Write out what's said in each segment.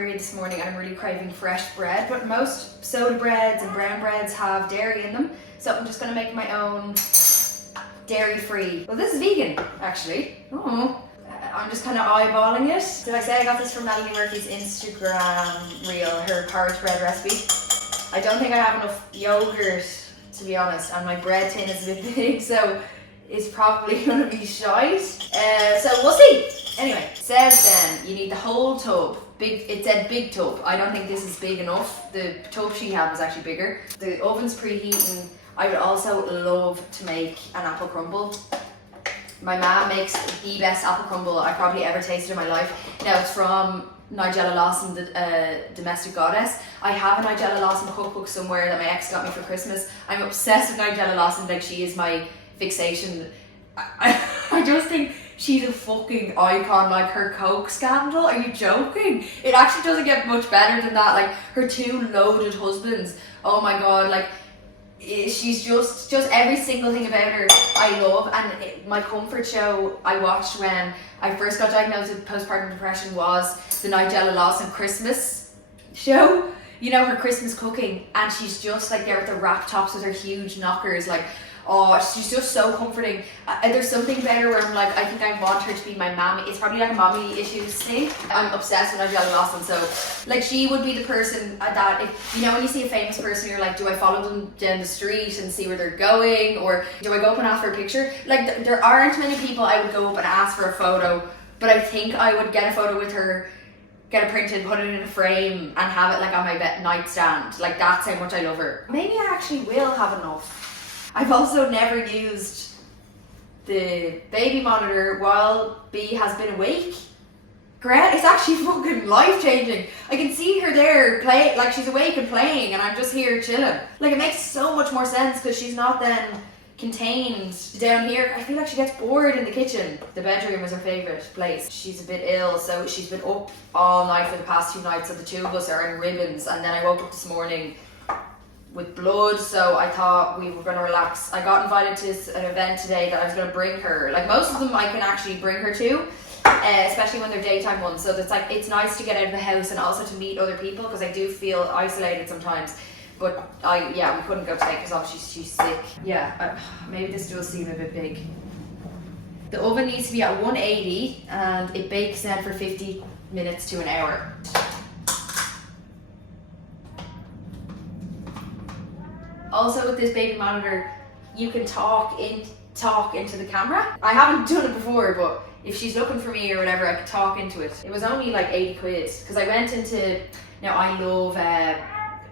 period this morning and I'm really craving fresh bread, but most soda breads and brown breads have dairy in them, so I'm just going to make my own dairy-free. Well, this is vegan, actually. Oh, I'm just kind of eyeballing it. Did I say I got this from Natalie Murphy's Instagram reel, her porridge bread recipe? I don't think I have enough yogurt, to be honest, and my bread tin is a bit big, so it's probably going to be shite. So we'll see. Anyway, it says then you need the whole tub. It said big tub. I don't think this is big enough. The tub she had was actually bigger. The oven's preheating. I would also love to make an apple crumble. My mum makes the best apple crumble I probably ever tasted in my life. Now it's from Nigella Lawson, the domestic goddess. I have a Nigella Lawson cookbook somewhere that my ex got me for Christmas. I'm obsessed with Nigella Lawson, like she is my fixation. I just think she's a fucking icon. Like her Coke scandal, are you joking? It actually doesn't get much better than that. Like her 2 loaded husbands, oh my god, like she's just every single thing about her I love. And my comfort show I watched when I first got diagnosed with postpartum depression was the Nigella Lawson Christmas show. You know, her Christmas cooking, and she's just like there with the wrap tops with her huge knockers, like, oh, she's just so comforting. There's something about her where I'm like, I think I want her to be my mommy. It's probably like a mommy issues thing. I'm obsessed with Nigella Lawson, so like she would be the person that, if you know, when you see a famous person, you're like, do I follow them down the street and see where they're going, or do I go up and ask for a picture? Like there aren't many people I would go up and ask for a photo, but I think I would get a photo with her, get it printed, put it in a frame, and have it like on my nightstand. Like that's how much I love her. Maybe I actually will have enough. I've also never used the baby monitor while B has been awake. Great, it's actually fucking life-changing. I can see her there play, like she's awake and playing, and I'm just here chilling. Like it makes so much more sense because she's not then contained down here. I feel like she gets bored in the kitchen. The bedroom is her favourite place. She's a bit ill, so she's been up all night for the past 2 nights, so the 2 of us are in ribbons, and then I woke up this morning with blood, so I thought we were going to relax. I got invited to an event today that I was going to bring her. Like most of them I can actually bring her to, especially when they're daytime ones, so it's like it's nice to get out of the house and also to meet other people, because I do feel isolated sometimes. But we couldn't go today because obviously she's sick. Yeah, maybe this does seem a bit big. The oven needs to be at 180 and it bakes then for 50 minutes to an hour. Also with this baby monitor, you can talk into the camera. I haven't done it before, but if she's looking for me or whatever, I can talk into it. It was only like 80 quid, because I went into, now I love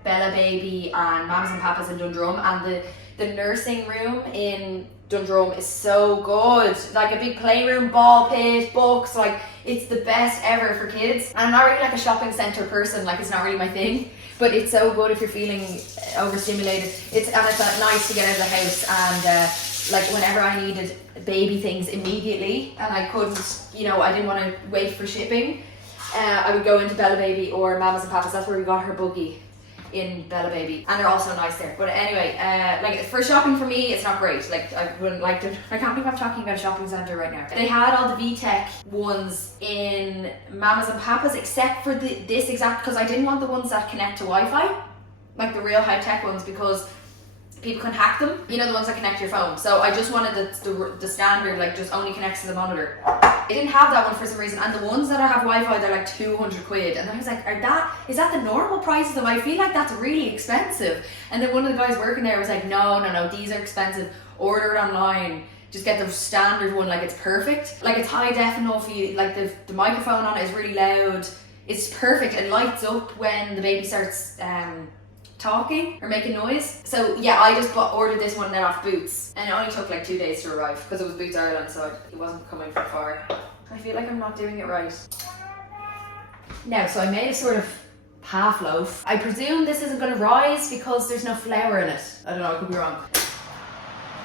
Bella Baby and Mamas and Papas in Dundrum, and the nursing room in Dundrum is so good. Like a big playroom, ball pit, books, like it's the best ever for kids. And I'm not really like a shopping centre person, like it's not really my thing, but it's so good if you're feeling overstimulated. It's nice to get out of the house, and like whenever I needed baby things immediately and I couldn't, you know, I didn't want to wait for shipping, I would go into Bella Baby or Mamas and Papas. That's where we got her buggy, in Bella Baby, and they're also nice there. But anyway, like for shopping for me, it's not great. Like I wouldn't like to. I can't believe I'm talking about a shopping centre right now. They had all the VTech ones in Mamas and Papas, except for this exact, because I didn't want the ones that connect to Wi-Fi, like the real high tech ones, because people can hack them. You know, the ones that connect to your phone. So I just wanted the standard, like just only connects to the monitor. It didn't have that one for some reason, and the ones that have Wi-Fi, they're like 200 quid, and I was like, is that the normal price of them? I feel like that's really expensive. And then one of the guys working there was like, no, these are expensive, order it online, just get the standard one, like it's perfect. Like it's high def enough, you, like the microphone on it is really loud, it's perfect, it lights up when the baby starts talking or making noise. So yeah, I just ordered this one then off Boots, and it only took like 2 days to arrive because it was Boots Ireland, so it wasn't coming from far. I feel like I'm not doing it right. Now, so I made a sort of half loaf. I presume this isn't going to rise because there's no flour in it. I don't know, I could be wrong.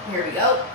Here we go.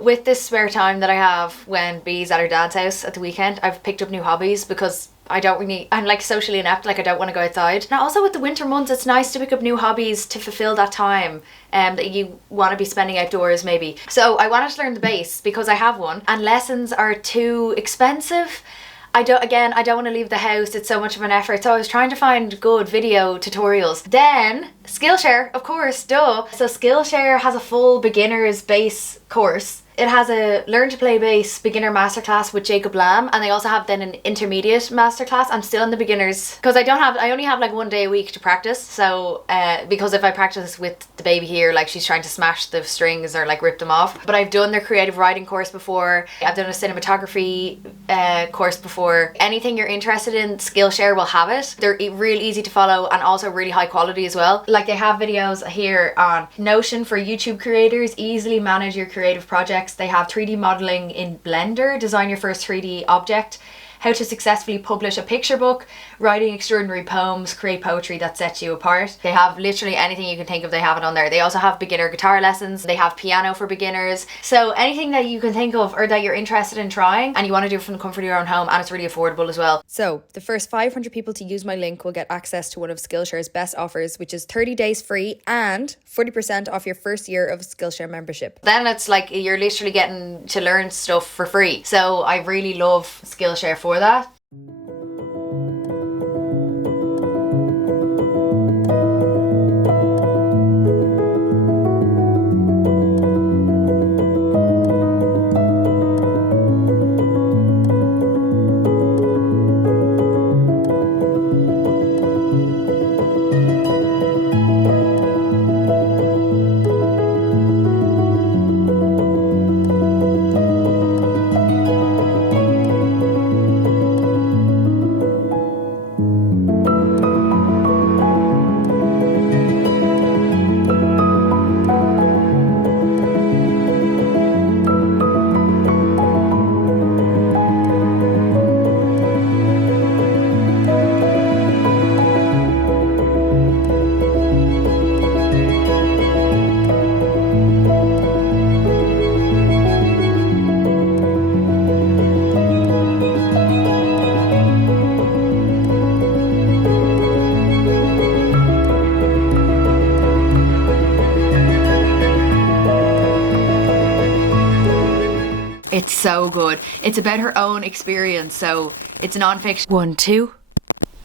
With this spare time that I have when Bee's at her dad's house at the weekend, I've picked up new hobbies because I'm like socially inept, like I don't want to go outside. Now also with the winter months, it's nice to pick up new hobbies to fulfill that time that you want to be spending outdoors maybe. So I wanted to learn the bass because I have one, and lessons are too expensive. I don't want to leave the house, it's so much of an effort. So I was trying to find good video tutorials. Then Skillshare, of course, duh. So Skillshare has a full beginner's bass course. It has a learn to play bass beginner masterclass with Jacob Lamb, and they also have then an intermediate masterclass. I'm still in the beginners because I only have like 1 day a week to practice. So because if I practice with the baby here, like she's trying to smash the strings or like rip them off. But I've done their creative writing course before. I've done a cinematography course before. Anything you're interested in, Skillshare will have it. They're real easy to follow and also really high quality as well. Like they have videos here on Notion for YouTube creators, easily manage your creative projects. They have 3D modeling in Blender, design your first 3D object, how to successfully publish a picture book, writing extraordinary poems, create poetry that sets you apart. They have literally anything you can think of, they have it on there. They also have beginner guitar lessons, they have piano for beginners. So anything that you can think of or that you're interested in trying and you want to do from the comfort of your own home, and it's really affordable as well. So the first 500 people to use my link will get access to one of Skillshare's best offers, which is 30 days free and 40% off your first year of Skillshare membership. Then it's like you're literally getting to learn stuff for free. So I really love Skillshare for that. It's so good. It's about her own experience, so it's non-fiction. 1, 2.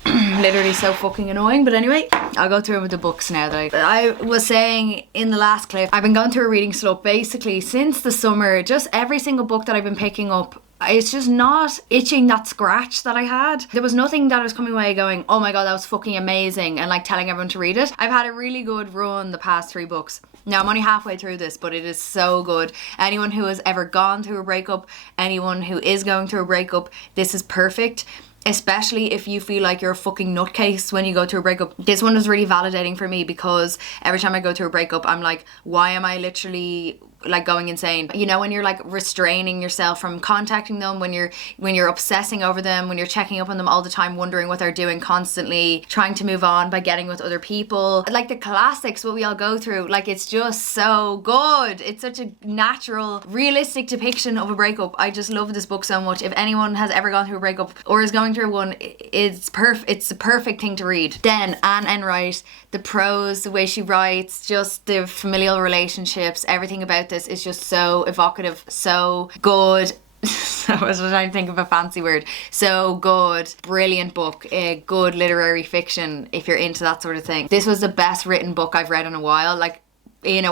Literally so fucking annoying, but anyway, I'll go through with the books now that I was saying in the last clip. I've been going through a reading slump basically since the summer. Just every single book that I've been picking up, it's just not itching that scratch that I had. There was nothing that was coming away going, oh my god, that was fucking amazing, and like telling everyone to read it. I've had a really good run the past 3 books. Now I'm only halfway through this, but it is so good. Anyone who has ever gone through a breakup, anyone who is going through a breakup, this is perfect. Especially if you feel like you're a fucking nutcase when you go through a breakup. This one was really validating for me because every time I go through a breakup, I'm like, why am I literally like going insane? You know, when you're like restraining yourself from contacting them, when you're obsessing over them, when you're checking up on them all the time, wondering what they're doing constantly, trying to move on by getting with other people, like the classics, what we all go through. Like, it's just so good. It's such a natural, realistic depiction of a breakup. I just love this book so much. If anyone has ever gone through a breakup or is going through one, it's the perfect thing to read. Then Anne Enright, the prose, the way she writes, just the familial relationships, everything about this is just so evocative, so good. So I was trying to think of a fancy word. So good. Brilliant book. A good literary fiction if you're into that sort of thing. This was the best written book I've read in a while, like in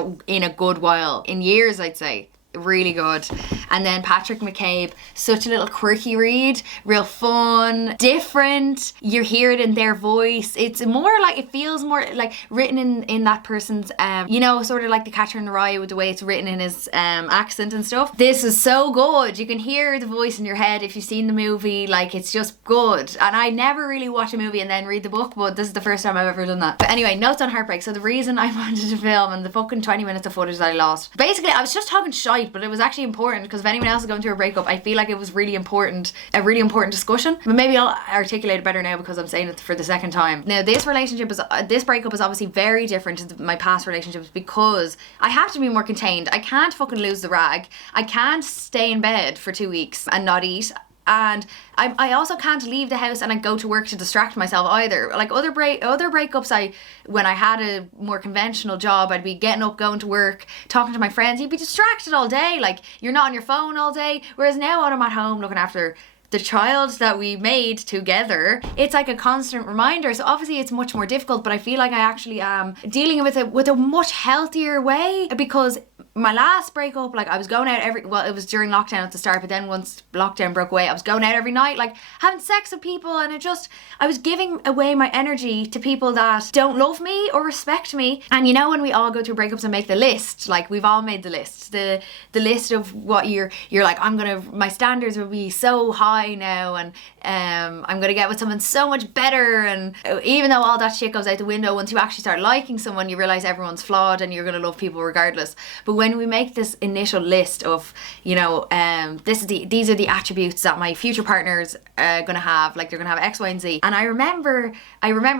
a good while. In years, I'd say. Really good. And then Patrick McCabe, such a little quirky read, real fun, different. You hear it in their voice. It's more like, it feels more like written in that person's you know, sort of like the Catcher in the Rye with the way it's written in his accent and stuff. This is so good. You can hear the voice in your head if you've seen the movie. Like, it's just good. And I never really watch a movie and then read the book, but this is the first time I've ever done that. But anyway, notes on heartbreak. So the reason I wanted to film and the fucking 20 minutes of footage that I lost, basically I was just talking shite light, but it was actually important, because if anyone else is going through a breakup, I feel like it was a really important discussion. But maybe I'll articulate it better now because I'm saying it for the second time. Now, this breakup is obviously very different to my past relationships, because I have to be more contained. I can't fucking lose the rag. I can't stay in bed for 2 weeks and not eat. And I also can't leave the house and I go to work to distract myself either. Like other breakups, when I had a more conventional job, I'd be getting up, going to work, talking to my friends. You'd be distracted all day. Like, you're not on your phone all day. Whereas now when I'm at home looking after the child that we made together, it's like a constant reminder. So obviously it's much more difficult, but I feel like I actually am dealing with it with a much healthier way, because my last breakup, like, I was going out it was during lockdown at the start, but then once lockdown broke away, I was going out every night, like having sex with people, and I was giving away my energy to people that don't love me or respect me. And you know, when we all go through breakups and make the list, like we've all made the list, the list of what you're like, my standards will be so high now, and I'm gonna get with someone so much better. And even though all that shit goes out the window, once you actually start liking someone, you realize everyone's flawed and you're gonna love people regardless. But when we make this initial list of, you know, these are the attributes that my future partner's gonna have, like they're gonna have X, Y, and Z. And I remember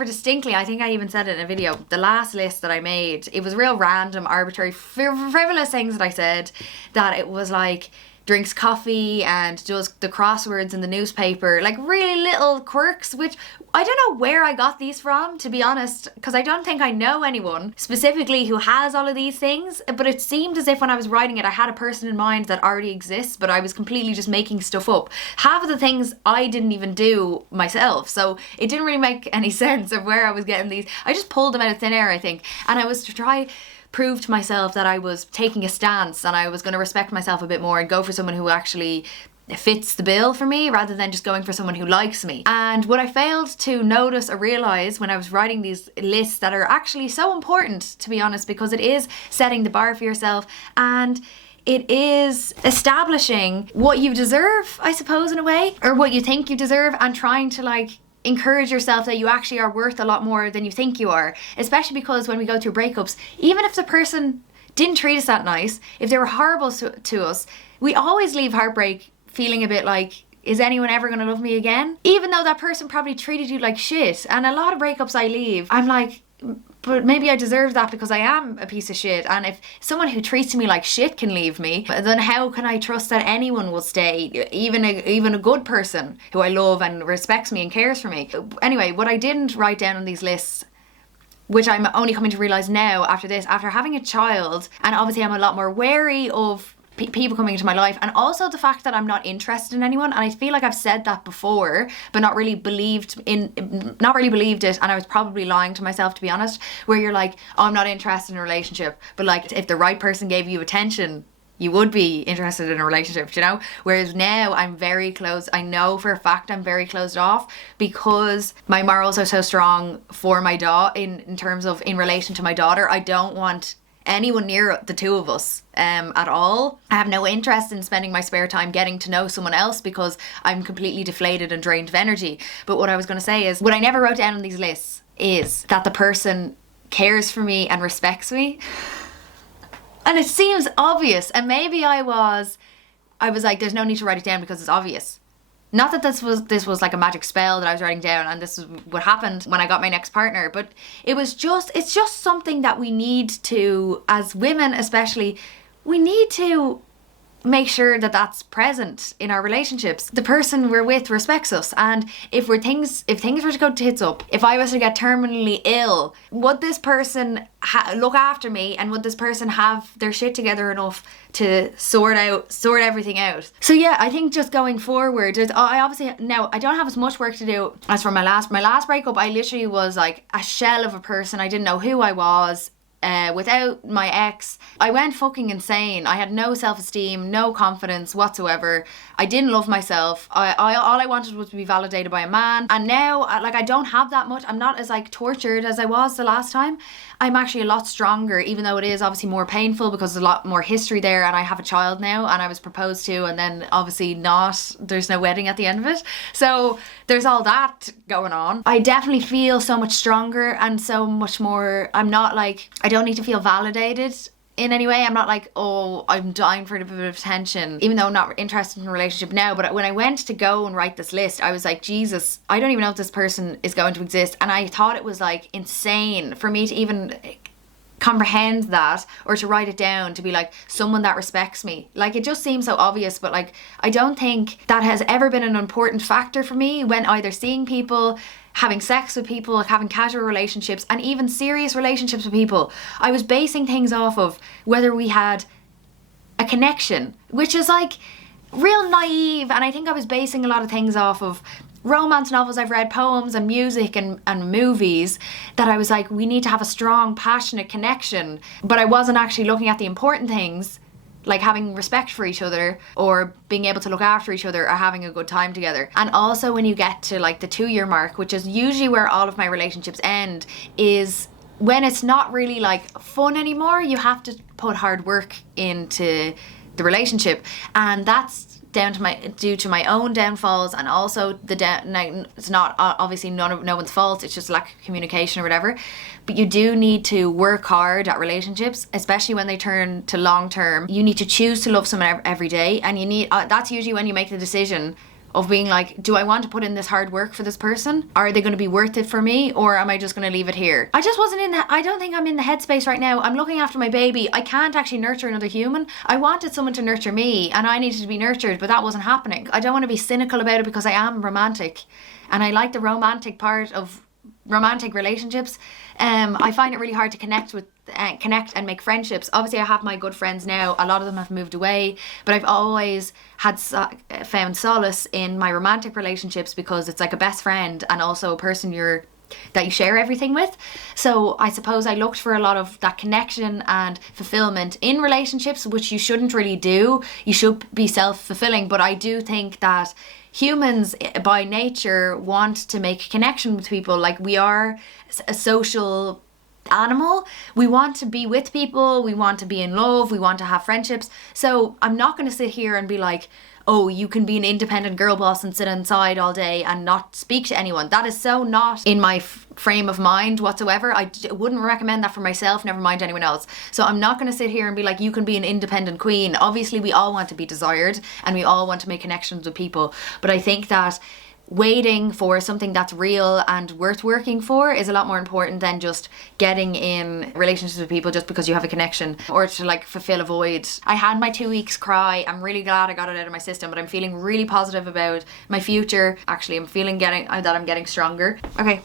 distinctly, I think I even said it in a video, the last list that I made, it was real random, arbitrary, frivolous things that I said, that it was like drinks coffee and does the crosswords in the newspaper, like really little quirks, which I don't know where I got these from, to be honest, because I don't think I know anyone specifically who has all of these things. But it seemed as if when I was writing it, I had a person in mind that already exists, but I was completely just making stuff up. Half of the things I didn't even do myself, so it didn't really make any sense of where I was getting these. I just pulled them out of thin air, I think, and I was to try prove to myself that I was taking a stance and I was going to respect myself a bit more and go for someone who actually fits the bill for me, rather than just going for someone who likes me. And what I failed to notice or realize when I was writing these lists, that are actually so important, to be honest, because it is setting the bar for yourself, and it is establishing what you deserve, I suppose, in a way, or what you think you deserve, and trying to like encourage yourself that you actually are worth a lot more than you think you are. Especially because when we go through breakups, even if the person didn't treat us that nice, if they were horrible to us, we always leave heartbreak feeling a bit like, is anyone ever going to love me again? Even though that person probably treated you like shit. And a lot of breakups I leave, I'm like, but maybe I deserve that because I am a piece of shit. And if someone who treats me like shit can leave me, then how can I trust that anyone will stay? Even a good person who I love and respects me and cares for me. Anyway, what I didn't write down on these lists, which I'm only coming to realise now after having a child, and obviously I'm a lot more wary of people coming into my life, and also the fact that I'm not interested in anyone. And I feel like I've said that before, but not really believed it, and I was probably lying to myself, to be honest, where you're like, oh, I'm not interested in a relationship, but like if the right person gave you attention, you would be interested in a relationship, you know? Whereas now I'm very closed. I know for a fact I'm very closed off, because my morals are so strong for my daughter, in terms of in relation to my daughter. I don't want anyone near the two of us at all. I have no interest in spending my spare time getting to know someone else, because I'm completely deflated and drained of energy. But what I was going to say is, what I never wrote down on these lists is that the person cares for me and respects me. And it seems obvious, and maybe I was like, there's no need to write it down because it's obvious. Not that this was like a magic spell that I was writing down and this is what happened when I got my next partner, but it's just something that we need to, as women especially, we need to make sure that that's present in our relationships. The person we're with respects us, and if things were to go tits up, if I was to get terminally ill, would this person look after me, and would this person have their shit together enough to sort everything out? So yeah, I think just going forward, I obviously now I don't have as much work to do as for my last breakup. I literally was like a shell of a person. I didn't know who I was. Without my ex, I went fucking insane. I had no self-esteem, no confidence whatsoever. I didn't love myself. All I wanted was to be validated by a man. And now, I don't have that much. I'm not as tortured as I was the last time. I'm actually a lot stronger, even though it is obviously more painful because there's a lot more history there, and I have a child now, and I was proposed to, and then obviously there's no wedding at the end of it. So there's all that going on. I definitely feel so much stronger and so much more, I don't need to feel validated in any way. I'm not like, oh, I'm dying for a bit of attention, even though I'm not interested in a relationship now. But when I went to go and write this list, I was like, Jesus, I don't even know if this person is going to exist. And I thought it was like insane for me to even comprehend that, or to write it down, to be like, someone that respects me. Like, it just seems so obvious, but like, I don't think that has ever been an important factor for me when either seeing people, having sex with people, like having casual relationships, and even serious relationships with people. I was basing things off of whether we had a connection, which is like real naive. And I think I was basing a lot of things off of romance novels I've read, poems and music and movies, that I was like, we need to have a strong, passionate connection. But I wasn't actually looking at the important things, like having respect for each other, or being able to look after each other, or having a good time together. And also when you get to like the 2-year mark, which is usually where all of my relationships end, is when it's not really like fun anymore. You have to put hard work into the relationship, and that's due to my own downfalls, and also it's not obviously no one's fault, it's just lack of communication or whatever. But you do need to work hard at relationships, especially when they turn to long term. You need to choose to love someone every day, and you need that's usually when you make the decision of being like, do I want to put in this hard work for this person? Are they going to be worth it for me, or am I just going to leave it here? I just wasn't in that. I don't think I'm in the headspace right now. I'm looking after my baby. I can't actually nurture another human. I wanted someone to nurture me, and I needed to be nurtured, but that wasn't happening. I don't want to be cynical about it, because I am romantic, and I like the romantic part of romantic relationships. I find it really hard to connect and make friendships. Obviously I have my good friends now, a lot of them have moved away, but I've always found solace in my romantic relationships, because it's like a best friend and also a person that you share everything with. So I suppose I looked for a lot of that connection and fulfillment in relationships, which you shouldn't really do. You should be self-fulfilling, but I do think that humans by nature want to make connection with people. Like, we are a social animal. We want to be with people, we want to be in love, we want to have friendships. So I'm not going to sit here and be like, oh, you can be an independent girl boss and sit inside all day and not speak to anyone. That is so not in my frame of mind whatsoever. I wouldn't recommend that for myself, never mind anyone else. So I'm not going to sit here and be like, you can be an independent queen. Obviously we all want to be desired, and we all want to make connections with people, but I think that waiting for something that's real and worth working for is a lot more important than just getting in relationships with people just because you have a connection, or to like fulfill a void. I had my 2 weeks cry. I'm really glad I got it out of my system, but I'm feeling really positive about my future. Actually, I'm feeling that I'm getting stronger. Okay,